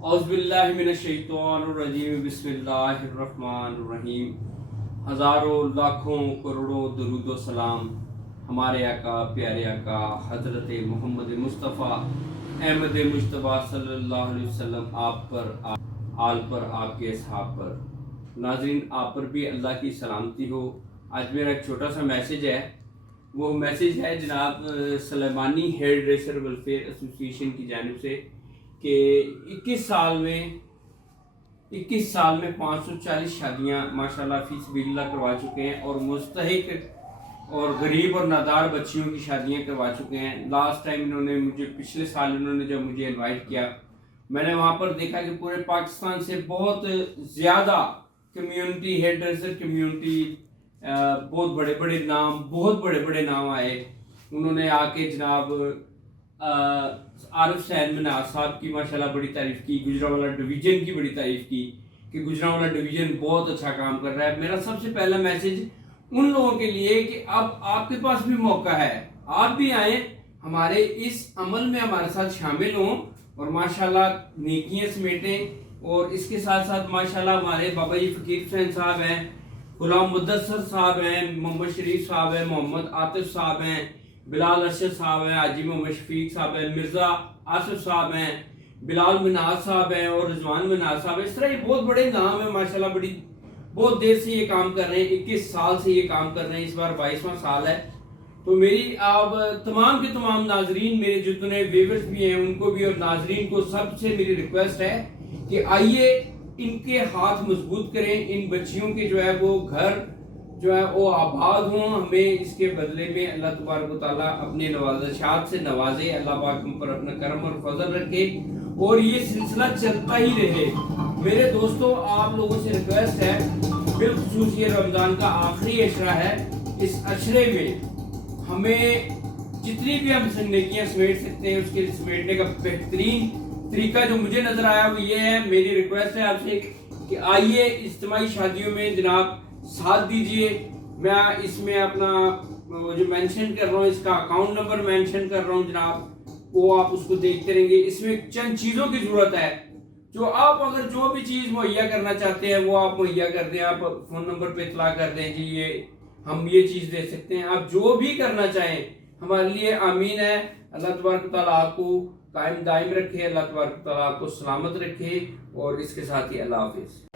اعوذ मिनश्शैतानिर्रजीम बिस्मिल्लाहिर्रहमानिर्रहीम। हज़ारों लाखों करोड़ों दरूद व सलाम हमारे आका प्यारे आका हज़रत मोहम्मद मुस्तफ़ा अहमद मुश्तबा सल्लल्लाहु अलैहि वसल्लम आप पर, आल पर, आपके असहाब पर। नाज़रीन, आप पर भी अल्लाह की सलामती हो। आज मेरा एक छोटा सा मैसेज है। वो मैसेज है जनाब Sulemani hair dresser welfare association की जानिब से कि 21 साल में 540 शादियां माशाल्लाह फी सबिलिल्लाह करवा चुके हैं और मुस्तहिक और गरीब और नादार बच्चियों की शादियां करवा चुके हैं। लास्ट टाइम इन्होंने मुझे, पिछले साल इन्होंने जब मुझे इनवाइट किया, मैंने वहाँ पर देखा कि पूरे पाकिस्तान से बहुत ज़्यादा कम्युनिटी, हेयर ड्रेसर कम्युनिटी, बहुत बड़े बड़े नाम आए। उन्होंने आके जनाब आरिफ सैन मनाज साहब की माशाल्लाह बड़ी तारीफ़ की, गुजरांवाला डिवीज़न की बड़ी तारीफ़ की कि गुजरांवाला डिवीज़न बहुत अच्छा काम कर रहा है। मेरा सबसे पहला मैसेज उन लोगों के लिए कि अब आपके पास भी मौका है, आप भी आए, हमारे इस अमल में हमारे साथ शामिल हों और माशाल्लाह नेकियां समेटें। और इसके साथ साथ माशाल्लाह हमारे बाबा जी फ़कीर हुसैन साहब हैं, गुलाम मुदस्सर साहब हैं, मोहम्मद शरीफ साहब हैं, मोहम्मद आतिफ साहब हैं, बिलाल अरशद साहब हैं, हाजी मोहम्मद शफीक साहब हैं, मिर्ज़ा आसिफ साहब हैं, बिलाल मिनाज साहब हैं और रिजवान मिनाज साहब हैं। इस तरह ये बहुत बड़े नाम है माशाल्लाह। बहुत देर से ये काम कर रहे हैं, 21 साल से ये काम कर रहे हैं, इस बार 22वां साल है। तो मेरी आप तमाम के तमाम नाजरीन, मेरे जितने व्यूअर्स भी हैं उनको भी और नाजरीन को सबसे मेरी रिक्वेस्ट है कि आइए इनके हाथ मजबूत करें, इन बच्चियों के जो है वो घर जो है वो आबाद हों। हमें इसके बदले में अल्लाह तबारक व तआला अपने नवाज़शात से नवाजे, अल्लाह पाक हम पर अपना करम और फजल रखे और ये सिलसिला चलता ही रहे। मेरे दोस्तों, आप लोगों से रिक्वेस्ट है, बिलखुसूस ये रमज़ान का आखिरी अशरा है, इस अशरे में हमें जितनी भी हम नेकियां समेट सकते हैं उसके समेटने का बेहतरीन तरीका जो मुझे नजर आया वो ये है। मेरी रिक्वेस्ट है आपसे कि आइए इज्तिमाई शादियों में जनाब साथ दीजिए। मैं इसमें अपना जो मेंशन कर रहा हूँ, इसका अकाउंट नंबर मेंशन कर रहा हूँ जनाब, वो आप उसको देखते रहेंगे। इसमें चंद चीज़ों की ज़रूरत है जो आप अगर जो भी चीज़ मुहैया करना चाहते हैं वो आप मुहैया कर दें। आप फ़ोन नंबर पे इतला कर दें जी ये हम ये चीज़ दे सकते हैं। आप जो भी करना चाहें हमारे लिए आमीन है। अल्लाह तबारक व तआला आपको कायम दायम रखे, अल्लाह तबारक व तआला आपको सलामत रखे और इसके साथ ही अल्लाह हाफिज़।